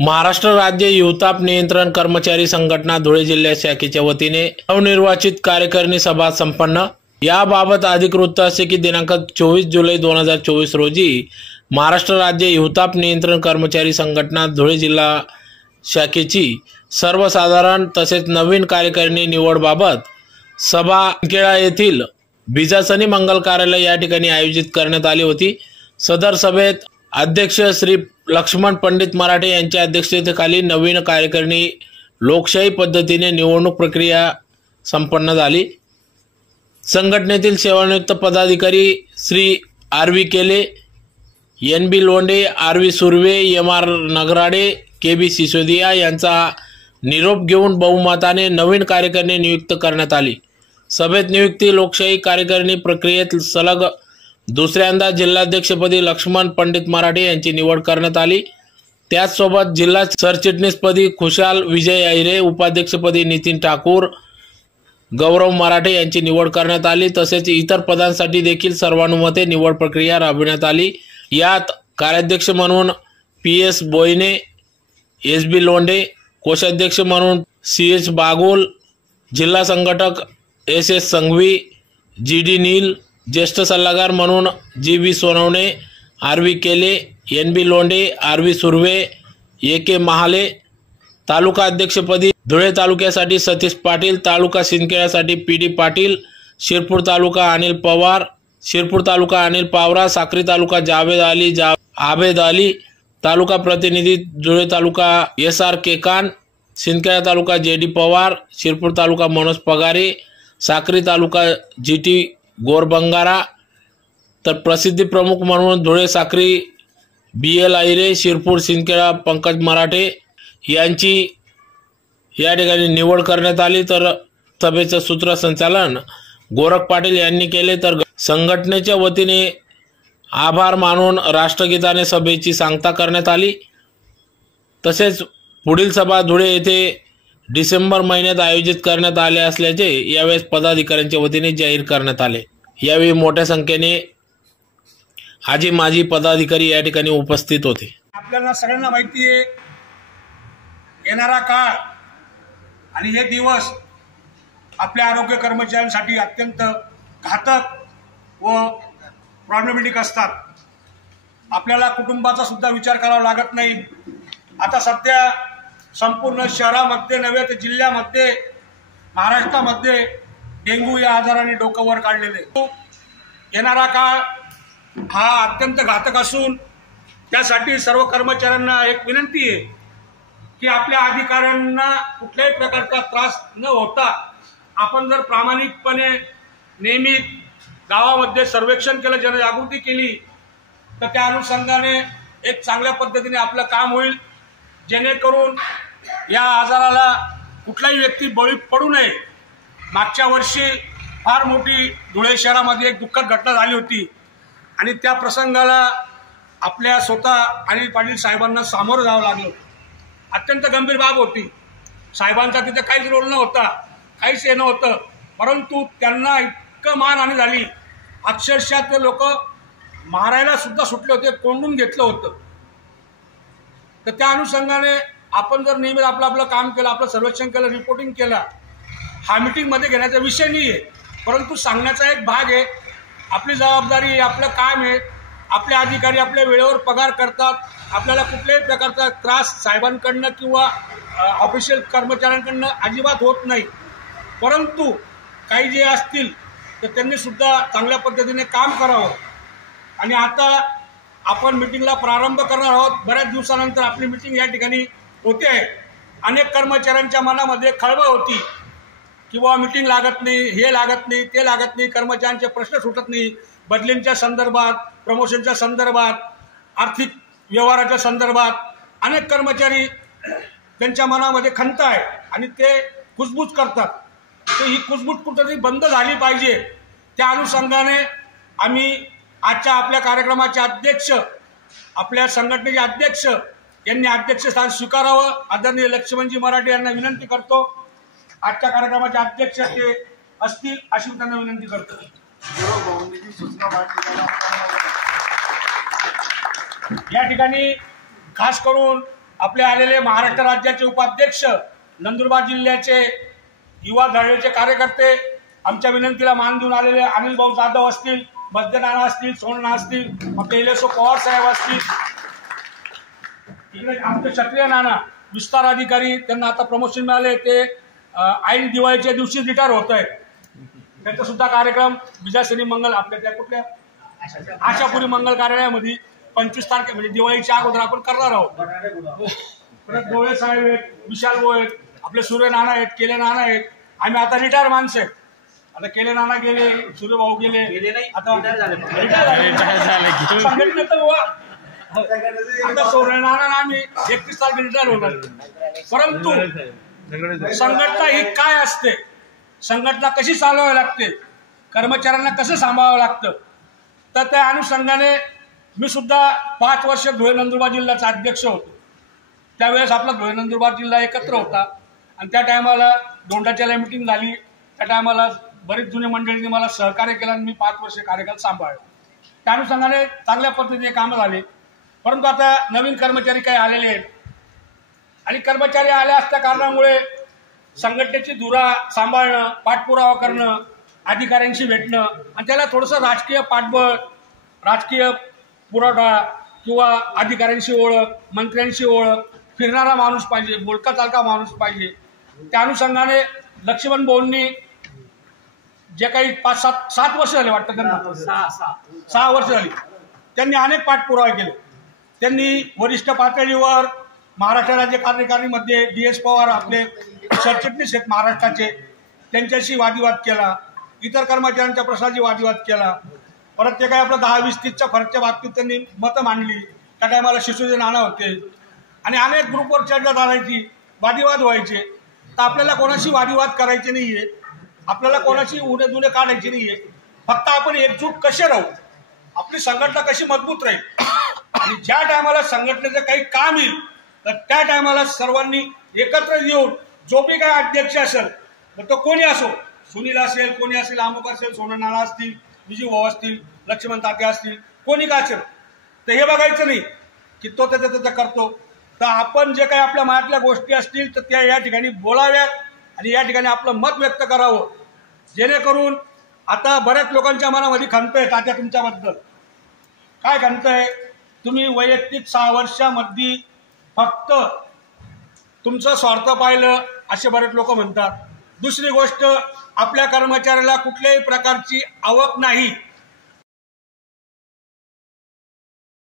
महाराष्ट्र राज्य युवताप नियंत्रण कर्मचारी संघटना धुळे जिल्हा शाखेच्या वतीने नवनिर्वाचित कार्यकारिणी सभा संपन्न। याबाबत अधिक वृत्त असे की दिनांक 24 जुलै 2024 रोजी महाराष्ट्र राज्य युवताप नियंत्रण कर्मचारी संघटना धुळे जिल्हा शाखेची सर्वसाधारण तसेच नवीन कार्यकारिणी निवडबाबत सभा केळा येथील बिजासनी मंगल कार्यालय या ठिकाणी आयोजित करण्यात आली होती। सदर सभेत अध्यक्ष श्री लक्ष्मण पंडित मराठे यांच्या अध्यक्षतेखाली नवीन कार्यकारिणी लोकशाही पद्धतीने निवडणूक प्रक्रिया संपन्न झाली। संघटनेतील सेवानिवृत्त पदाधिकारी Shri RV. Kele, N B. Londhe, R V. Surve, MR. Nagrade, KB. Sisodia यांचा निरोप घेऊन बहुमताने नवीन कार्यकारिणी नियुक्त करण्यात आली। सभेत नियुक्ती लोकशाही कार्यकारिणी प्रक्रियेत सलग दुसऱ्यांदा जिल्हाध्यक्षपदी लक्ष्मण पंडित मराठे यांची निवड करण्यात आली। त्याचसोबत जिल्हा सरचिटणीसपदी खुशाल विजय अहिरे, उपाध्यक्षपदी नितीन ठाकूर, गौरव मराठे यांची निवड करण्यात आली। तसेच इतर पदांसाठी देखील सर्वानुमते निवड प्रक्रिया राबविण्यात आली। यात कार्याध्यक्ष म्हणून पी.एस. बोईने, एस.बी. लोंढे, कोषाध्यक्ष म्हणून सी.एच. बागुल, जिल्हा संघटक एस.एस. संघवी, जी.डी. नील, ज्येष्ठ सल्लागार म्हणून G B. Sonawane, R V. Kele, N B. Londhe, R V. Surve, A K. Mahale, taluka अध्यक्षपदी धुळे तालुक्यासाठी सतीश पाटील, तालुका सिंदखेडसाठी पी.डी. पाटील, शिरपूर तालुका अनिल पवार, शिरपूर तालुका अनिल पावरा, साक्री तालुका जावेद आबेद अली, तालुका प्रतिनिधी Dhule taluka S R. Kekan, Sindkheda taluka J D. Pawar, Shirpur taluka Manoj Pagare, Sakri taluka G T. Gorbangara, तर प्रसिद्धी प्रमुख म्हणून धुळे साक्री बी.एल. अहिरे, शिरपूर सिंदखेडा पंकज मराठे यांची या ठिकाणी निवड करण्यात आली। तर सभेचं सूत्रसंचालन गोरख पाटील यांनी केले। तर संघटनेच्या वतीने आभार मानून राष्ट्रगीताने सभेची सांगता करण्यात आली। तसेच पुढील सभा धुळे येथे डिसेंबर महिन्यात आयोजित करण्यात आले असल्याचे यावेळेस पदाधिकाऱ्यांच्या वतीने जाहीर करण्यात आले। यावेळी मोठ्या संख्येने आजी माजी पदाधिकारी या ठिकाणी उपस्थित होते। आपल्याला सगळ्यांना माहिती आहे, येणारा काळ आणि हे दिवस आपल्या आरोग्य कर्मचाऱ्यांसाठी अत्यंत घातक व प्रॉब्लेमॅटिक असतात। आपल्याला कुटुंबाचा सुद्धा विचार करावा लागत नाही। आता सध्या संपूर्ण शहरामध्ये नव्हे तर जिल्ह्यामध्ये, महाराष्ट्रामध्ये डेंग्यू या आजाराने डोकं वर काढलेले। येणारा काळ हा अत्यंत घातक असून त्यासाठी सर्व कर्मचाऱ्यांना एक विनंती आहे की आपल्या अधिकाऱ्यांना कुठल्याही प्रकारचा त्रास न होता आपण जर प्रामाणिकपणे नेहमी गावामध्ये सर्वेक्षण केलं, जनजागृती केली तर त्या अनुषंगाने एक चांगल्या पद्धतीने आपलं काम होईल, जेणेकरून या आजाराला कुठलाही व्यक्ती बळी पडू नये। मागच्या वर्षी फार मोठी धुळे शहरामध्ये एक दुःखद घटना झाली होती आणि त्या प्रसंगाला आपल्या स्वतः अनिल पाटील साहेबांना सामोरं जावं लागलं। अत्यंत गंभीर बाब होती। साहेबांचा तिथे काहीच रोल नव्हता, काहीच हे नव्हतं, परंतु त्यांना इतकं मानहानी झाली, अक्षरशः ते लोक मारायला सुद्धा सुटले होते, कोंडून घेतलं होतं। तर त्या अनुषंगाने आपण जर नेहमी आपलं काम केलं, आपलं सर्वेक्षण केलं, रिपोर्टिंग केलं, हा मीटिंगमध्ये घेण्याचा विषय नाही आहे, परंतु सांगण्याचा एक भाग आहे। आपली जबाबदारी, आपलं काम आहे। आपले अधिकारी आपल्या वेळेवर पगार करतात, आपल्याला कुठल्याही प्रकारचा त्रास साहेबांकडनं किंवा ऑफिशियल कर्मचाऱ्यांकडनं अजिबात होत नाही। परंतु काही जे असतील तर त्यांनी सुद्धा चांगल्या पद्धतीने काम करावं। आणि आता आपण मीटिंगला प्रारंभ करणार आहोत। बऱ्याच दिवसानंतर आपली मीटिंग या ठिकाणी होते आहे। अनेक कर्मचाऱ्यांच्या मनामध्ये खळबळ होती की बाबा मीटिंग लागत नाही, हे लागत नाही, ते लागत नाही, कर्मचाऱ्यांचे प्रश्न सुटत नाही, बदलींच्या संदर्भात, प्रमोशनच्या संदर्भात, आर्थिक व्यवहाराच्या संदर्भात अनेक कर्मचारी त्यांच्या मनामध्ये खंत आहे आणि ते कुजबूज करतात। तर ही कुजबूज कुठेतरी बंद झाली पाहिजे। त्या अनुषंगाने आम्ही आजच्या आपल्या कार्यक्रमाचे अध्यक्ष, आपल्या संघटनेचे अध्यक्ष यांनी अध्यक्षस्थान स्वीकारावं। आदरणीय लक्ष्मणजी मराठे यांना विनंती करतो, आजच्या कार्यक्रमाचे अध्यक्ष ते असतील अशी त्यांना विनंती करतो। या ठिकाणी खास करून आपले आलेले महाराष्ट्र राज्याचे उपाध्यक्ष, नंदुरबार जिल्ह्याचे युवा दळेचे कार्यकर्ते, आमच्या विनंतीला मान देऊन आलेले अनिल भाऊ जाधव असतील, मध्य नाना असतील, सोन नाना असतील, कैलास पवार साहेब असतील, इकडे आमचे क्षत्रिय नाना विस्तार अधिकारी, त्यांना आता प्रमोशन मिळाले, ते ऐन दिवाळीच्या दिवशी रिटायर होत आहे. त्यांचा सुद्धा कार्यक्रम विजयश्री मंगल आपल्या त्या कुठल्या आशापुरी मंगल कार्यालयामध्ये 25 तारखे म्हणजे दिवाळीच्या अगोदर आपण करणार आहोत. परत डोळे साहेब आहेत, विशाल भाऊ आहेत, आपले सूर्य नाना आहेत, केले नाना आहेत. आम्ही आता रिटायर माणसं आहेत. आता केले नाना गेले, सूर्य भाऊ गेले, आता संघटनेत आता सूर्य नाना आम्ही 31 तारखेला रिटायर होणार. परंतु संघटना ही काय असते, संघटना कशी चालवावी लागते, कर्मचाऱ्यांना कसं सांभाळावं लागतं, तर त्या अनुषंगाने मी सुद्धा 5 वर्ष धुळे नंदुरबार जिल्ह्याचा अध्यक्ष होतो. त्यावेळेस आपला धुळे नंदुरबार जिल्हा एकत्र होता आणि त्या टायमाला दोंडाच्याला मिटिंग झाली. त्या टायमाला बरीच जुने मंडळींनी मला सहकार्य केलं आणि मी 5 वर्ष कार्यकाल सांभाळला. त्या अनुषंगाने चांगल्या पद्धतीने कामं झाले. परंतु आता नवीन कर्मचारी काही आलेले आहेत आणि कर्मचारी आल्या असल्या कारणामुळे संघटनेची धुरा सांभाळणं, पाठपुरावा करणं, अधिकाऱ्यांशी भेटणं आणि त्याला थोडंसं राजकीय पाठबळ, राजकीय पुरवठा किंवा अधिकाऱ्यांशी ओळख, मंत्र्यांशी ओळख, फिरणारा माणूस पाहिजे, बोलका चालका माणूस पाहिजे. त्या अनुषंगाने लक्ष्मण भाऊंनी जे काही 5-7 वर्ष झाले वाटतं त्यांना, 6 वर्ष झाली, त्यांनी अनेक पाठपुरावे केले. त्यांनी वरिष्ठ पातळीवर महाराष्ट्र राज्य कार्यकारिणीमध्ये DS पवार आपले सरचिटणीस आहेत महाराष्ट्राचे, त्यांच्याशी वादविवाद केला, इतर कर्मचाऱ्यांच्या प्रश्नाची वादविवाद केला. परत ते काय आपलं 10-20-30च्या फरकच्या बाबतीत त्यांनी मतं मांडली. त्या टायमाला शिशुदे नाना होते आणि अनेक ग्रुपवर चर्चा झाल्याची, वादविवाद व्हायचे. तर आपल्याला कोणाशी वादविवाद करायचे नाहीये, आपल्याला कोणाशी उणे दुणे काढायचे नाहीये. फक्त आपण एकजूट कसे राहू, आपली संघटना कशी मजबूत राहील आणि ज्या टायमाला संघटनेचं काही काम येईल तर त्या टायमाला सर्वांनी एकत्र येऊन जो बी काय अध्यक्ष असेल तर तो कोणी असो, सुनील असेल, कोणी असेल, अमुक असेल, सोनन नाना असतील, विजय भाऊ असतील, लक्ष्मण तात्या असतील, कोणी काय असेल, तर हे बघायचं नाही की तो त्याचं करतो. तर आपण जे काही आपल्या मनातल्या गोष्टी असतील तर त्या या ठिकाणी बोलाव्यात आणि या ठिकाणी आपलं मत व्यक्त करावं, जेणेकरून आता बऱ्याच लोकांच्या मनामध्ये खंतय तात्या तुमच्याबद्दल. काय खंतय, तुम्ही वैयक्तिक 6 वर्षामध्ये फक्त तुमचं स्वार्थ पाहिलं असे बरेच लोक म्हणतात. दुसरी गोष्ट, आपल्या कर्मचाऱ्याला कुठल्याही प्रकारची आवक नाही.